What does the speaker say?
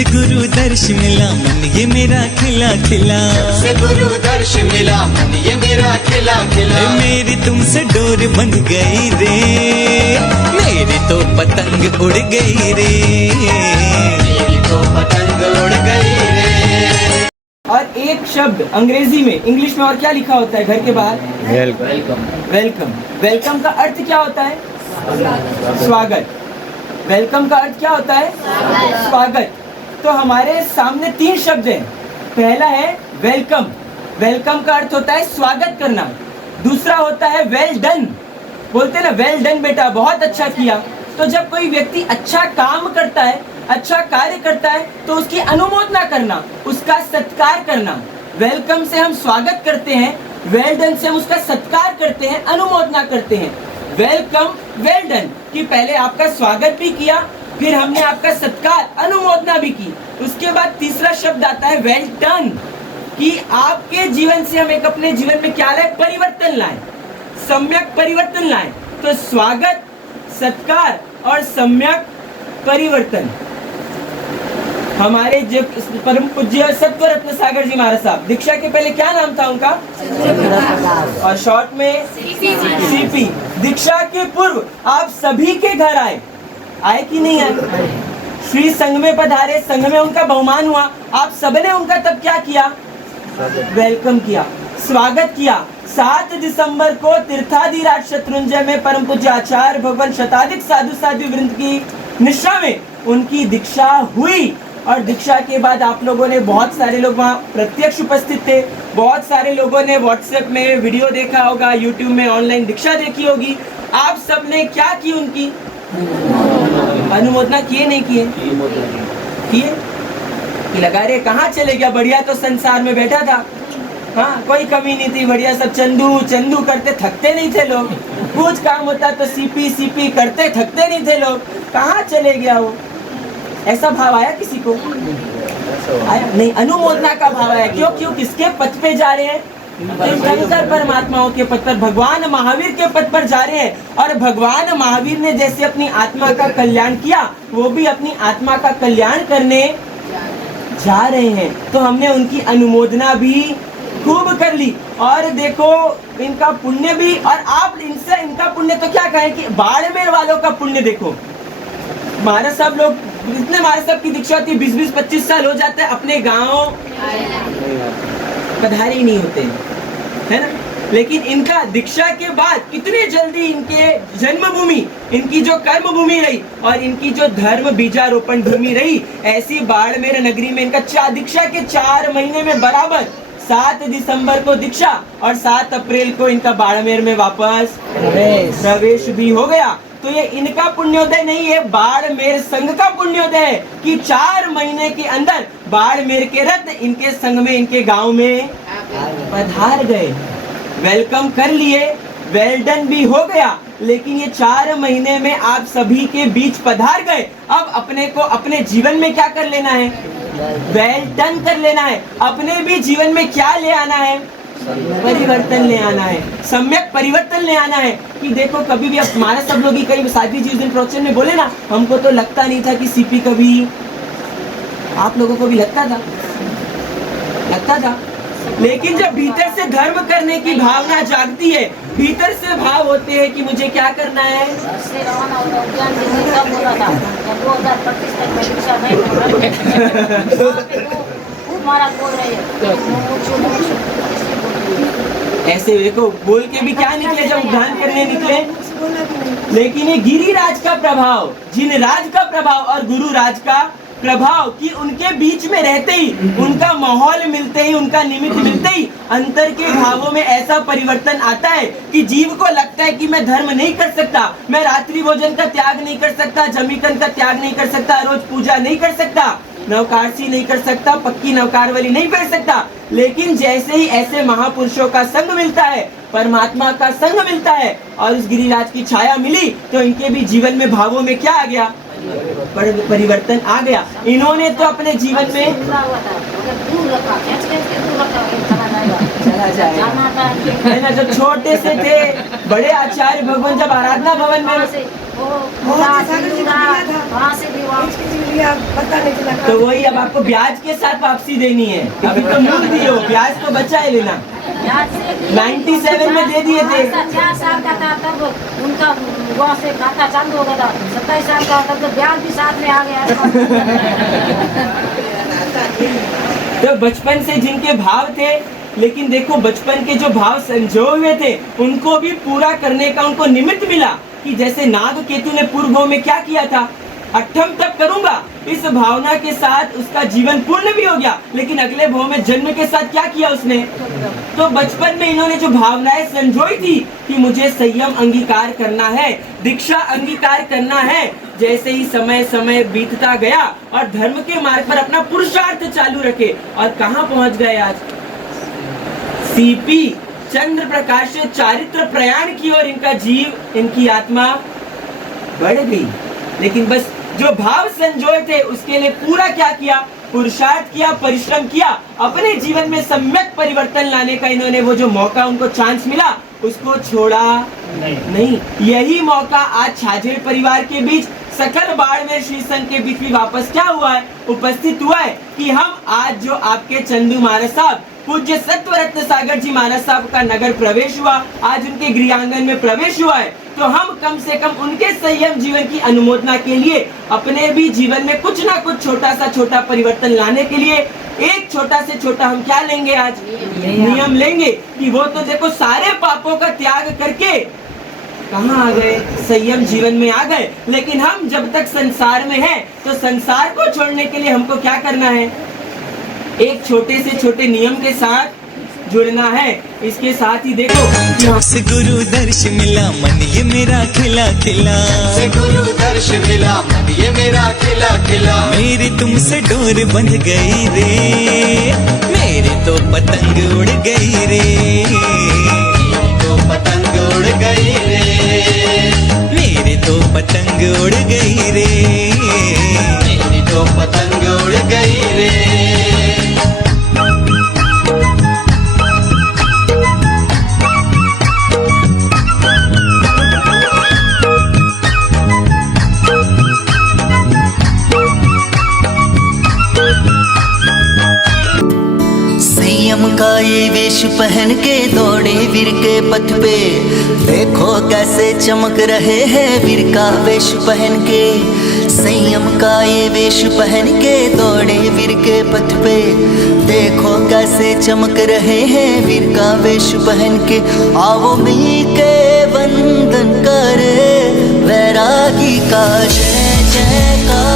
से गुरु दर्श मिला मन ये मेरा खिला खिला, से गुरु दर्श मिला मन ये मेरा खिला खिला। मेरी तुमसे डोर बन गई रे, मेरी तो पतंग उड़ गई रे, मेरी तो पतंग उड़ गई रे। और एक शब्द अंग्रेजी में, इंग्लिश में और क्या लिखा होता है घर के बाहर? वेलकम। वेलकम। वेलकम का अर्थ क्या होता है? स्वागत। वेलकम का अर्थ क्या होता है? स्वागत। तो हमारे सामने 3 शब्द हैं। पहला है वेलकम। वेलकम का अर्थ होता है स्वागत करना। दूसरा होता है वेल डन। बोलते हैं ना वेल डन बेटा, बहुत अच्छा किया। तो जब कोई व्यक्ति अच्छा काम करता है, अच्छा कार्य करता है, तो उसकी अनुमोदना करना, उसका सत्कार करना। वेलकम से हम स्वागत करते हैं, वेल डन से हम उसका सत्कार करते हैं, अनुमोदना करते हैं। वेलकम, वेल डन कि पहले आपका स्वागत भी किया, फिर हमने आपका सत्कार, अनुमोदना भी की। उसके बाद तीसरा शब्द आता है वेल डन कि आपके जीवन से हम एक अपने जीवन में क्या लाए? परिवर्तन लाए, सम्यक परिवर्तन लाए। तो स्वागत, सत्कार और सम्यक परिवर्तन। हमारे जो परम पूज्य सत्वरत्न सागर जी महाराज साहब, दीक्षा के पहले क्या नाम था उनका? और शॉर्ट में सीपी। दीक्षा के पूर्व आप सभी के घर आए कि नहीं आए? श्री संघ में पधारे, संघ में उनका बहुमान हुआ, आप सबने उनका तब क्या किया? वेलकम किया, स्वागत किया। 7 दिसंबर को तीर्थाधिराज शत्रुंजय में परम पूज्य आचार्य भगवान शताधिक साधु साध्वी वृंद की निष्ठा में उनकी दीक्षा हुई। और दीक्षा के बाद आप लोगों ने, बहुत सारे लोग वहाँ प्रत्यक्ष उपस्थित थे, बहुत सारे लोगों ने व्हाट्सएप में वीडियो देखा होगा, यूट्यूब में ऑनलाइन दीक्षा देखी होगी। आप सबने क्या की? उनकी अनुमोदना किए नहीं किए? किए कि लगा रहे कहाँ चले गया, बढ़िया तो संसार में बैठा था, हाँ कोई कमी नहीं थी, बढ़िया सब चंदू चंदू करते, थकते नहीं थे लोग। कुछ काम होता तो सीपी सीपी करते, थकते नहीं थे लोग। कहाँ चले गया वो? ऐसा भाव आया किसी को? आया नहीं। अनुमोदना का भाव आया। क्यों? क्यों? किसके पथ पे जा रहे हैं? शंकर परमात्माओं के पथ पर, भगवान महावीर के पथ पर जा रहे हैं। और भगवान महावीर ने जैसे अपनी आत्मा का कल्याण किया, वो भी अपनी आत्मा का कल्याण करने जा रहे हैं। तो हमने उनकी अनुमोदना भी खूब कर ली। और देखो इनका पुण्य भी, और आप इनसे इनका पुण्य तो क्या कहें कि बाड़मेर वालों का पुण्य देखो। महाराज साहब लोग, इतने महाराज साहब की दीक्षा होती है, 20-25 साल हो जाते हैं, अपने गांव पधारे ही नहीं होते, है ना। लेकिन इनका दीक्षा के बाद कितने जल्दी इनके जन्मभूमि, इनकी जो कर्म भूमि रही और इनकी जो धर्म बीजारोपण भूमि रही, ऐसी बाड़मेर नगरी में इनका दीक्षा के 4 महीने में बराबर 7 दिसंबर को दीक्षा और 7 अप्रैल को इनका बाड़मेर में वापस प्रवेश भी हो गया। तो ये इनका पुण्योदय नहीं है, बाड़मेर संघ का पुण्योदय है कि 4 महीने के अंदर बाड़मेर के रत्न इनके संघ में, इनके गांव में पधार गए। वेलकम कर लिए, वेल डन भी हो गया। लेकिन ये 4 महीने में आप सभी के बीच पधार गए। अब अपने को अपने जीवन में क्या कर लेना है? वेल डन कर लेना है। अपने भी जीवन में क्या ले आना है? परिवर्तन ले आना है, सम्यक परिवर्तन ले आना है। कि देखो कभी भी हमारे सब लोग ही, कई साध्वी जी उस दिन प्रवचन में बोले ना, हमको तो लगता नहीं था कि सीपी कभी, आप लोगों को भी लगता था। लेकिन जब भीतर से धर्म करने की भावना जागती है, भीतर से भाव होते हैं कि मुझे क्या करना है। ऐसे देखो बोल के भी क्या निकले जब ध्यान करने निकले। लेकिन ये गिरिराज का प्रभाव, जिन राज का प्रभाव और गुरु राज का प्रभाव कि उनके बीच में रहते ही, उनका माहौल मिलते ही, उनका निमित्त मिलते ही अंतर के भावों में ऐसा परिवर्तन आता है कि जीव को लगता है कि मैं धर्म नहीं कर सकता, मैं रात्रि भोजन का त्याग नहीं कर सकता, जमीकन का त्याग नहीं कर सकता, रोज पूजा नहीं कर सकता, नवकारसी नहीं कर सकता, पक्की नवकार वाली नहीं कर सकता। लेकिन जैसे ही ऐसे महापुरुषों का संग मिलता है, परमात्मा का संग मिलता है और उस गिरिराज की छाया मिली, तो इनके भी जीवन में भावों में क्या आ गया? परिवर्तन आ गया। इन्होंने तो अपने जीवन में चला जाएगा, है ना। जब छोटे से थे बड़े आचार्य भगवान जब आराधना भवन में, वहाँ से भी वापस पता नहीं चला। तो वही अब आपको ब्याज के साथ वापसी देनी है। अभी तो मूल दियो, ब्याज तो बचा है लेना। 97 में दे दिए थे। 4 साल का था तब उनका वहाँ से खाता चालू हो गया था। 27 साल का तब तो ब्याज भी साथ में आ गया। तो बचपन से जिनके भाव थे, लेकिन देखो बचपन के जो भाव संजोए हुए थे उनको भी पूरा करने का उनको निमित्त मिला कि जैसे नाग केतु ने पूर्व भाव में क्या किया था, अठम तक करूंगा, इस भावना के साथ उसका जीवन पूर्ण भी हो गया। लेकिन अगले भाव में जन्म के साथ क्या किया उसने, तो बचपन में इन्होंने जो भावनाएं संजोई थी कि मुझे संयम अंगीकार करना है, दीक्षा अंगीकार करना है, जैसे ही समय समय बीतता गया और धर्म के मार्ग पर अपना पुरुषार्थ चालू रखे और कहाँ पहुंच गए आज, सीपी चंद्र प्रकाश से चारित्र प्रयाण की और इनका जीव, इनकी आत्मा बढ़ गई। लेकिन बस जो भाव संजोए थे उसके लिए पूरा क्या किया, पुरुषार्थ किया, परिश्रम किया, अपने जीवन में सम्यक परिवर्तन लाने का इन्होंने वो जो मौका उनको चांस मिला उसको छोड़ा नहीं। यही मौका आज छाजेड़ परिवार के बीच, सकल बाड़मेर श्री संघ के बीच भी वापस क्या हुआ है, उपस्थित हुआ है कि हम आज जो आपके चंदू महाराज साहब, पूज्य सत्वरत्न सागर जी महाराज साहब का नगर प्रवेश हुआ, आज उनके गृहांगन में प्रवेश हुआ है, तो हम कम से कम उनके संयम जीवन की अनुमोदना के लिए अपने भी जीवन में कुछ ना कुछ छोटा परिवर्तन लाने के लिए एक छोटा से छोटा हम क्या लेंगे, आज नियम लेंगे कि वो तो देखो सारे पापों का त्याग करके कहाँ आ गए, संयम जीवन में आ गए। लेकिन हम जब तक संसार में हैं तो संसार को छोड़ने के लिए हमको क्या करना है, एक छोटे से छोटे नियम के साथ जुड़ना है। इसके साथ ही देखो से गुरु दर्श मिला, मन ये मेरा खिला खिला, से गुरु दर्श मिला, मन ये मेरा खिला खिला। मेरी तुमसे डोर बंध गई रे, मेरी तो पतंग उड़ गई रे, मेरी तो पतंग उड़ गई रे, मेरी तो पतंग उड़ गई रे, मेरी तो पतंग उड़ गई रे। संयम का ये वेश पहन के दौड़े वीर के पथ पे, देखो कैसे चमक रहे हैं वीर का वेश पहन के। संयम का ये वेश पहन के दौड़े वीर के पथ पे, देखो कैसे चमक रहे हैं वीर का वेश पहन के। आओ मिल के वंदन करे वैरागी का जय जयकार।